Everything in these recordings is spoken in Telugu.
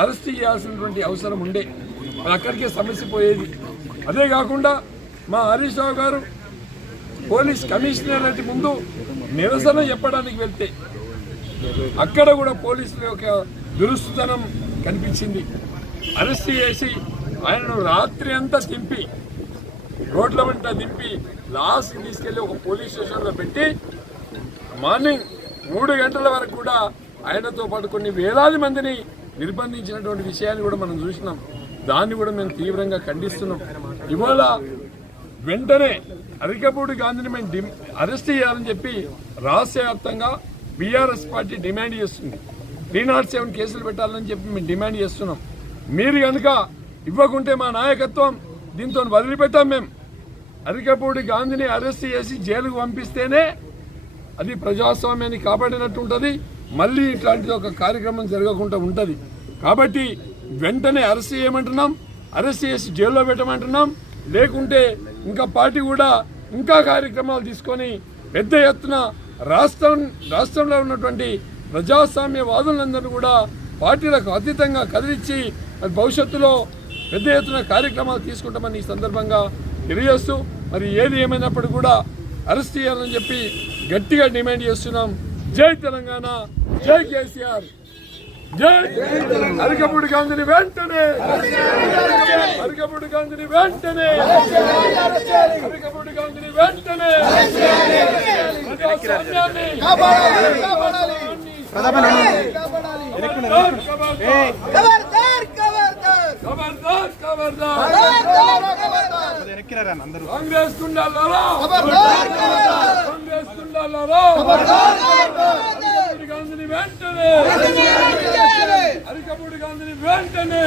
అరెస్ట్ చేయాల్సినటువంటి అవసరం ఉండే. అక్కడికే సమస్య పోయేది. అదే కాకుండా మా హరీష్ రావు గారు పోలీస్ కమిషనర్ ముందు నిరసన చెప్పడానికి వెళ్తే అక్కడ కూడా పోలీసుల యొక్క దురుస్తుతనం కనిపించింది. అరెస్ట్ చేసి ఆయనను రాత్రి అంతా దింపి రోడ్ల వెంట దింపి లాస్ట్ తీసుకెళ్ళి ఒక పోలీస్ స్టేషన్లో పెట్టి మార్నింగ్ మూడు గంటల వరకు కూడా ఆయనతో పాటు కొన్ని వేలాది మందిని నిర్బంధించినటువంటి విషయాన్ని కూడా మనం చూసినాం. దాన్ని కూడా మేము తీవ్రంగా ఖండిస్తున్నాం. ఇవాళ వెంటనే అరికపూడి గాంధీని మేము అరెస్ట్ చేయాలని చెప్పి రాష్ట్ర వ్యాప్తంగా బీఆర్ఎస్ పార్టీ డిమాండ్ చేస్తుంది. త్రీ నాట్ సెవెన్ కేసులు పెట్టాలని చెప్పి మేము డిమాండ్ చేస్తున్నాం. మీరు కనుక ఇవ్వకుంటే మా నాయకత్వం దీంతో వదిలిపెట్టాం మేము. అరికపూడి గాంధీని అరెస్ట్ చేసి జైలుకు పంపిస్తేనే అది ప్రజాస్వామ్యాన్ని కాపాడినట్టు ఉంటుంది. మళ్ళీ ఇట్లాంటిది ఒక కార్యక్రమం జరగకుండా ఉంటుంది. కాబట్టి వెంటనే అరెస్ట్ చేయమంటున్నాం. అరెస్ట్ చేసి జైల్లో పెట్టమంటున్నాం. లేకుంటే ఇంకా పార్టీ కూడా ఇంకా కార్యక్రమాలు తీసుకొని పెద్ద ఎత్తున రాష్ట్రం రాష్ట్రంలో ఉన్నటువంటి ప్రజాస్వామ్యవాదులందరూ కూడా పార్టీలకు అతీతంగా కదిలిచ్చి మరి భవిష్యత్తులో పెద్ద ఎత్తున కార్యక్రమాలు తీసుకుంటామని ఈ సందర్భంగా తెలియజేస్తూ మరి ఏది ఏమైనప్పటికీ కూడా అరెస్ట్ చేయాలని చెప్పి గట్టిగా డిమాండ్ చేస్తున్నాం. జై తెలంగాణ జై కేసీఆర్. జై అరికపూడి గాంధీని వెంటనే. అరికపూడి గాంధీని వెంటనే. అరికపూడి గాంధీని వెంటనే. ప్రజాస్వామ్యాన్ని. ఖబర్దార్, ఖబర్దార్, ఖబర్దార్ అరికపూడి గాంధీని వెంటనే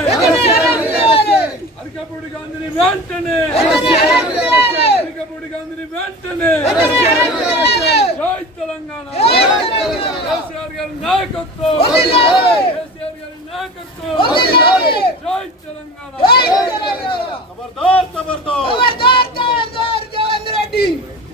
అరికపూడి గాంధీని వెంటనే అరికపూడి గాంధీని వెంటనే జై తెలంగాణ కేసీఆర్ గారి నాయకత్వం